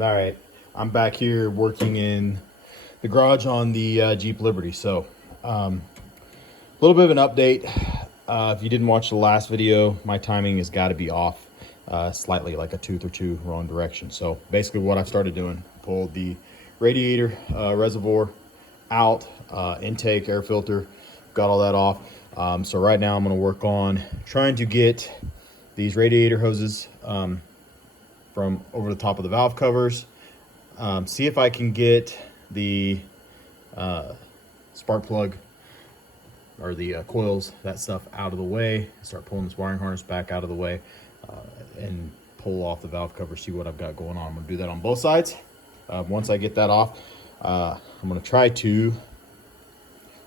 All right, I'm back here working in the garage on the Jeep Liberty. So, a little bit of an update. If you didn't watch the last video, my timing has got to be off slightly, like a tooth or two wrong direction. So basically what I've started doing, pulled the radiator reservoir out, intake, air filter, got all that off. So right now I'm going to work on trying to get these radiator hoses from over the top of the valve covers. See if I can get the spark plug or the coils, that stuff out of the way. Start pulling this wiring harness back out of the way and pull off the valve cover, see what I've got going on. I'm gonna do that on both sides. Once I get that off, I'm gonna try to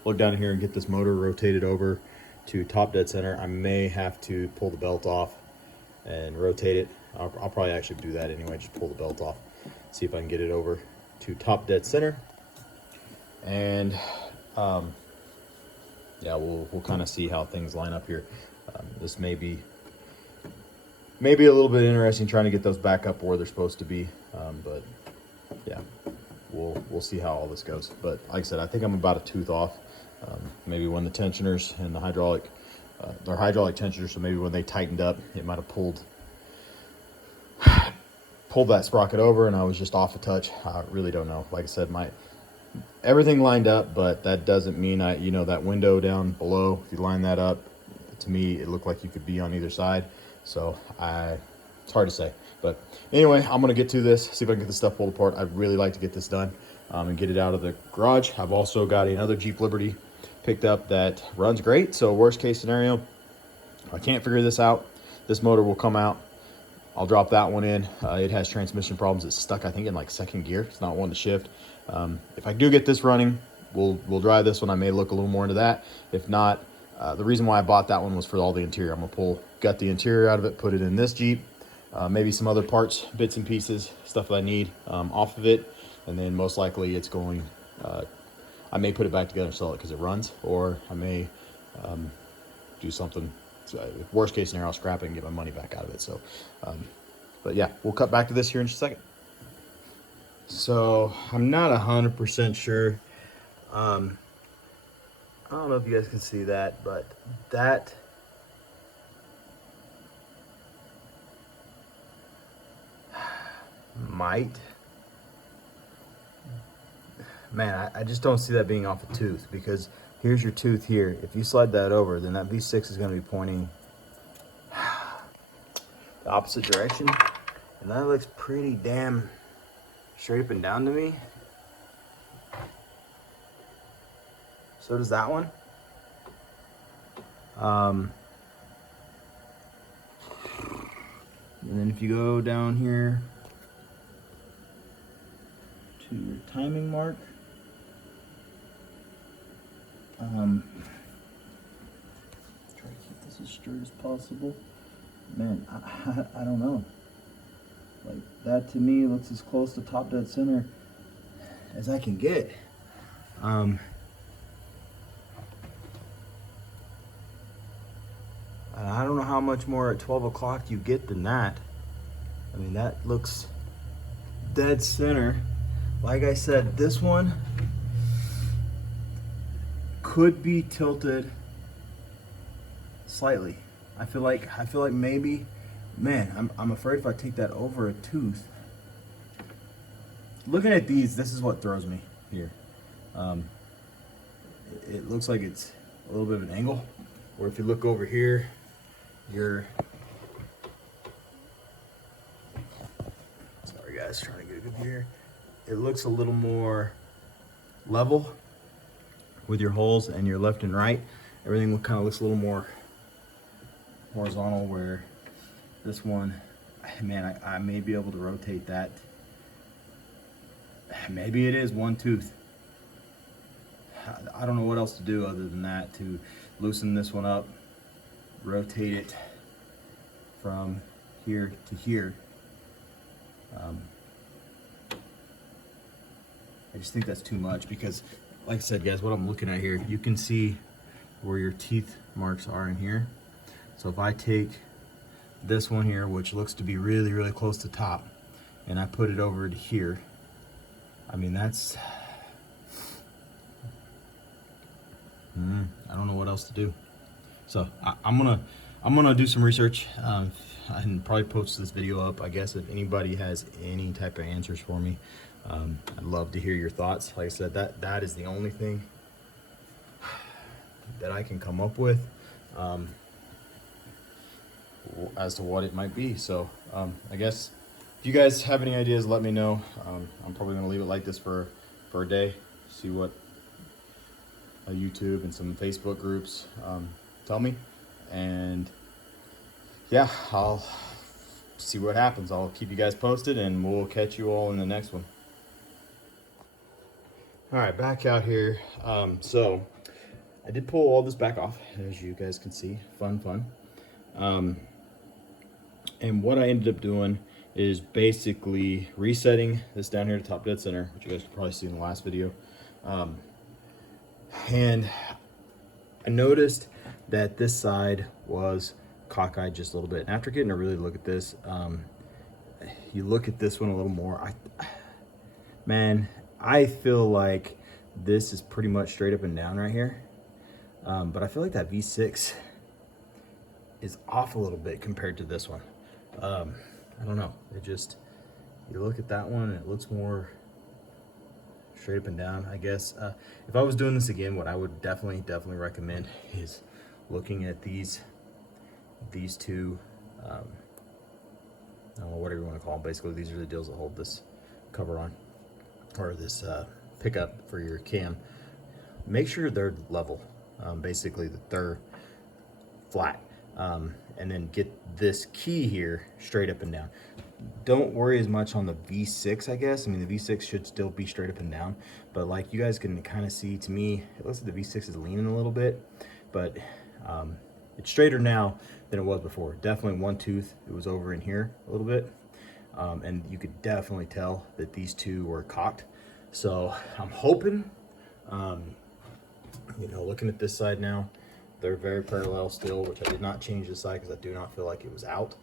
look down here and get this motor rotated over to top dead center. I may have to pull the belt off and rotate it. I'll probably actually do that anyway, just pull the belt off, see if I can get it over to top dead center. And yeah, we'll kind of see how things line up here. This may be a little bit interesting trying to get those back up where they're supposed to be, but yeah, we'll see how all this goes. But like I said, I think I'm about a tooth off. Maybe when the tensioners and the hydraulic, they're hydraulic tensioners, so maybe when they tightened up, it might have pulled that sprocket over and I was just off a touch. I really don't know. Like I said, everything lined up, but that doesn't mean that window down below, if you line that up, to me it looked like you could be on either side. So it's hard to say. But anyway, I'm gonna get to this, see if I can get this stuff pulled apart. I'd really like to get this done and get it out of the garage. I've also got another Jeep Liberty picked up that runs great. So worst case scenario, if I can't figure this out, this motor will come out. I'll drop that one in. It has transmission problems. It's stuck, I think, in like second gear. It's not one to shift. If I do get this running, we'll drive this one. I may look a little more into that. If not, the reason why I bought that one was for all the interior. I'm gonna gut the interior out of it, put it in this Jeep, maybe some other parts, bits and pieces, stuff that I need off of it, and then most likely it's going. I may put it back together and sell it because it runs, or I may do something. So worst case scenario, I'll scrap it and get my money back out of it. So, but yeah, we'll cut back to this here in just a second. So I'm not 100% sure. I don't know if you guys can see that, but that might, man, I just don't see that being off a tooth, because here's your tooth here. If you slide that over, then that V6 is going to be pointing the opposite direction, and that looks pretty damn straight up and down to me. So does that one. And then if you go down here to your timing mark, try to keep this as straight as possible. Man, I don't know. Like, that to me looks as close to top dead center as I can get. I don't know how much more at 12 o'clock you get than that. I mean, that looks dead center. Like I said, this one could be tilted slightly. I feel like maybe, man, I'm afraid if I take that over a tooth. Looking at these, this is what throws me here. It looks like it's a little bit of an angle, or if you look over here, sorry guys, trying to get a good view here. It looks a little more level with your holes and your left and right. Everything kind of looks a little more horizontal, where this one, man, I may be able to rotate that. Maybe it is one tooth. I don't know what else to do other than that, to loosen this one up, rotate it from here to here. I just think that's too much, because like I said, guys, what I'm looking at here, you can see where your teeth marks are in here. So if I take this one here, which looks to be really, really close to top, and I put it over to here, I mean, that's, I don't know what else to do. So I'm gonna do some research and probably post this video up. I guess if anybody has any type of answers for me, I'd love to hear your thoughts. Like I said, that is the only thing that I can come up with as to what it might be. So I guess if you guys have any ideas, let me know. I'm probably gonna leave it like this for a day, see what YouTube and some Facebook groups tell me, and yeah, I'll see what happens. I'll keep you guys posted, and we'll catch you all in the next one. All right, back out here. So I did pull all this back off, as you guys can see. Fun. And what I ended up doing is basically resetting this down here to top dead center, which you guys could probably see in the last video. And I noticed that this side was cockeyed just a little bit. And after getting a really look at this, you look at this one a little more. Man, I feel like this is pretty much straight up and down right here. But I feel like that V6 is off a little bit compared to this one. I don't know. It just, you look at that one and it looks more straight up and down, I guess. If I was doing this again, what I would definitely recommend is looking at these two, I don't know, whatever you want to call them. Basically, these are the deals that hold this cover on, or this pickup for your cam. Make sure they're level, basically that they're flat, and then get this key here straight up and down. Don't worry as much on the V6, I guess. I mean, the V6 should still be straight up and down, but like you guys can kind of see, to me, it looks like the V6 is leaning a little bit, but it's straighter now than it was before. Definitely one tooth, it was over in here a little bit, and you could definitely tell that these two were cocked. So I'm hoping, you know, looking at this side now, they're very parallel still, which I did not change this side because I do not feel like it was out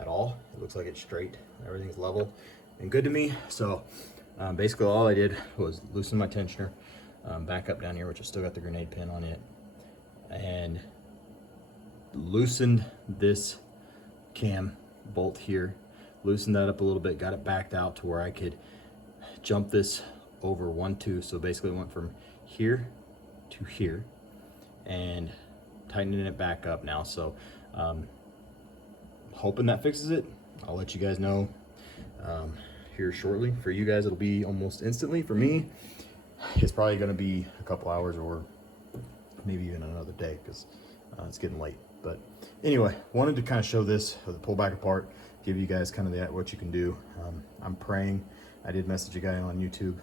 at all. It looks like it's straight. Everything's level and good to me. So basically all I did was loosen my tensioner back up down here, which I still got the grenade pin on it, and loosened this cam bolt here, loosened that up a little bit, got it backed out to where I could jump this over one tooth. So basically it went from here to here, and tightening it back up now. So hoping that fixes it. I'll let you guys know here shortly. For you guys, it'll be almost instantly. For me, it's probably going to be a couple hours or maybe even another day, because it's getting late. But anyway, wanted to kind of show this, the pull back apart, give you guys kind of what you can do. I'm praying. I did message a guy on YouTube,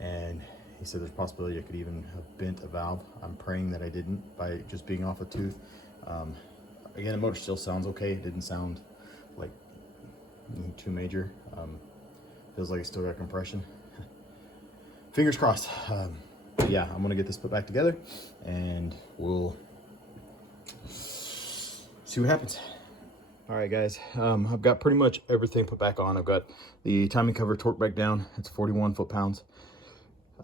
and he said there's a possibility I could even have bent a valve. I'm praying that I didn't, by just being off a tooth. Again, the motor still sounds okay. It didn't sound like too major. Feels like it's still got compression. Fingers crossed. Yeah, I'm gonna get this put back together, and we'll see what happens. All right, guys, I've got pretty much everything put back on. I've got the timing cover torqued back down. It's 41 foot-pounds.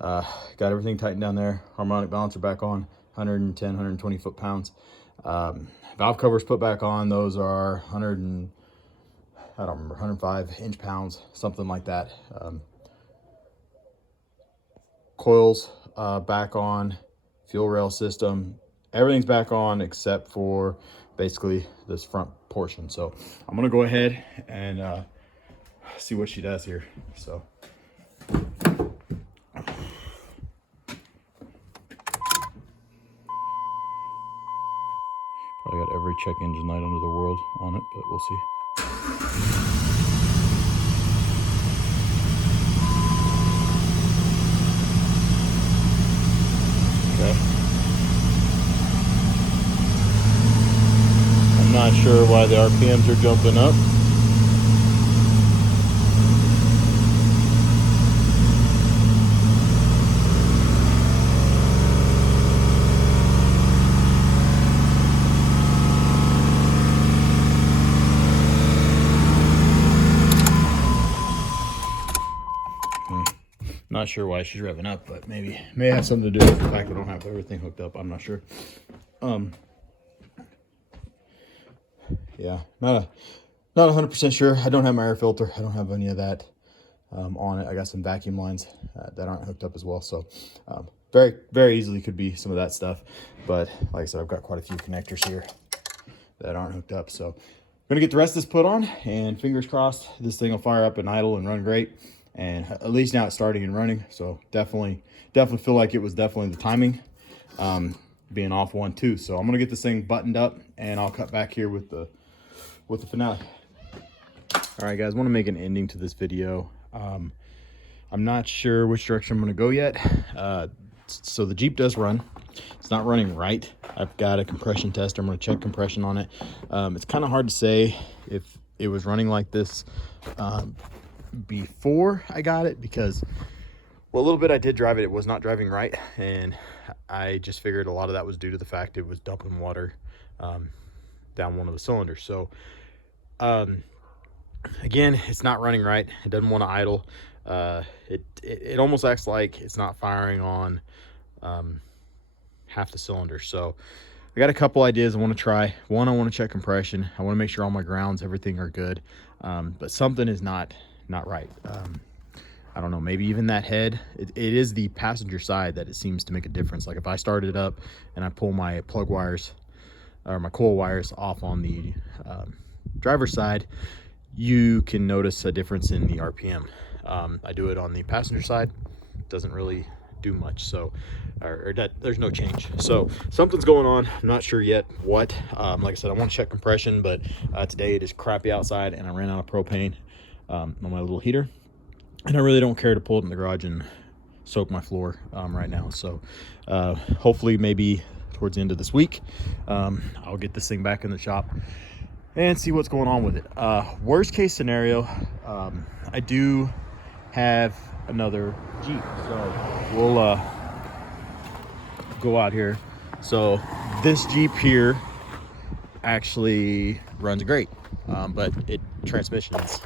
Got everything tightened down there. Harmonic balancer back on, 110, 120 foot-pounds. Valve covers put back on. Those are 100 and, I don't remember, 105 inch-pounds, something like that. Coils back on, fuel rail system, everything's back on except for basically this front portion. So I'm gonna go ahead and see what she does here. So probably got every check engine light under the world on it, but we'll see. Okay. I'm not sure why the RPMs are jumping up. Not sure why she's revving up, but may have something to do with the fact that I don't have everything hooked up. I'm not sure. Yeah, not 100% sure. I don't have my air filter. I don't have any of that on it. I got some vacuum lines that aren't hooked up as well. So very easily could be some of that stuff. But like I said, I've got quite a few connectors here that aren't hooked up. So I'm gonna get the rest of this put on, and fingers crossed this thing will fire up and idle and run great. And at least now it's starting and running. So definitely feel like it was definitely the timing being off 1-2. So I'm gonna get this thing buttoned up, and I'll cut back here with the finale. All right, guys, I want to make an ending to this video. I'm not sure which direction I'm going to go yet. So the Jeep does run. It's not running right. I've got a compression tester. I'm going to check compression on it. It's kind of hard to say if it was running like this before I got it, because well, a little bit I did drive it. It was not driving right, and I just figured a lot of that was due to the fact it was dumping water down one of the cylinders. So again, it's not running right. It doesn't want to idle. It almost acts like it's not firing on half the cylinder. So I got a couple ideas I want to try. One, I want to check compression. I want to make sure all my grounds, everything are good. But something is not right. I don't know, maybe even that head. It is the passenger side that it seems to make a difference. Like if I start it up and I pull my plug wires or my coil wires off on the driver's side, you can notice a difference in the RPM. I do it on the passenger side, doesn't really do much. So there's no change. So something's going on. I'm not sure yet what. Like I said, I want to check compression, but today it is crappy outside and I ran out of propane on my little heater, and I really don't care to pull it in the garage and soak my floor right now. So hopefully maybe towards the end of this week I'll get this thing back in the shop and see what's going on with it. Worst case scenario, I do have another Jeep, so we'll go out here. So this Jeep here actually runs great, but transmission's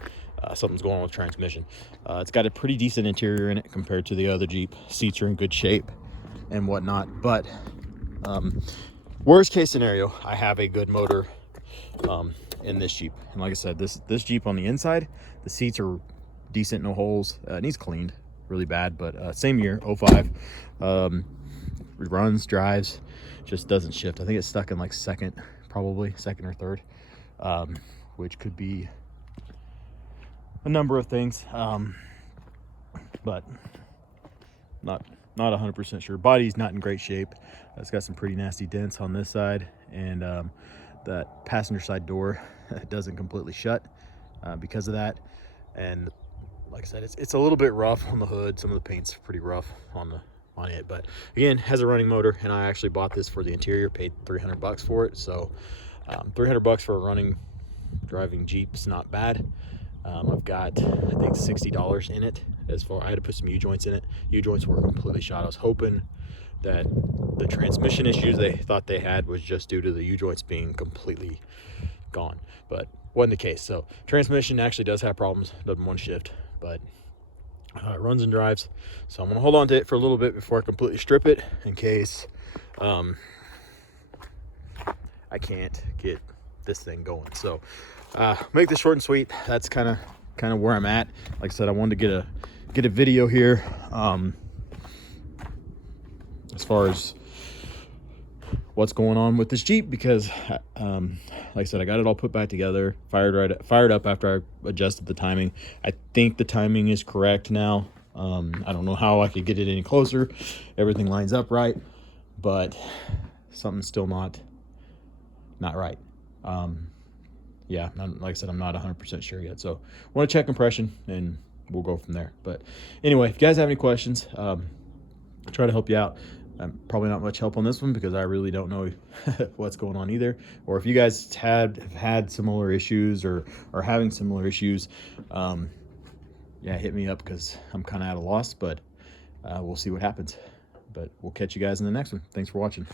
something's going on with transmission. It's got a pretty decent interior in it compared to the other Jeep. Seats are in good shape and whatnot, but worst case scenario, I have a good motor in this Jeep. And like I said, this Jeep on the inside, the seats are decent, no holes. It needs cleaned really bad, but same year, 05. Runs, drives, just doesn't shift. I think it's stuck in like probably second or third, which could be a number of things, but not 100% sure. Body's not in great shape. It's got some pretty nasty dents on this side, and that passenger side door doesn't completely shut because of that. And like I said, it's a little bit rough on the hood. Some of the paint's pretty rough on it, but again, has a running motor, and I actually bought this for the interior, paid $300 for it. So $300 for a running driving Jeep's not bad. I've got, I think, $60 in it. I had to put some U-joints in it. U-joints were completely shot. I was hoping that the transmission issues they thought they had was just due to the U-joints being completely gone, but wasn't the case. So transmission actually does have problems, doesn't want to shift, but it runs and drives. So I'm gonna hold on to it for a little bit before I completely strip it, in case I can't get this thing going. So make this short and sweet. That's kind of where I'm at. Like I said, I wanted to get a video here as far as what's going on with this Jeep, because like I said, I got it all put back together, fired up after I adjusted the timing. I think the timing is correct now. I don't know how I could get it any closer. Everything lines up right, but something's still not right. Yeah, like I said, I'm not 100% sure yet. So I want to check compression and we'll go from there. But anyway, if you guys have any questions, I'll try to help you out. Probably not much help on this one because I really don't know what's going on either. Or if you guys have had similar issues or are having similar issues, yeah, hit me up because I'm kind of at a loss, but we'll see what happens. But we'll catch you guys in the next one. Thanks for watching.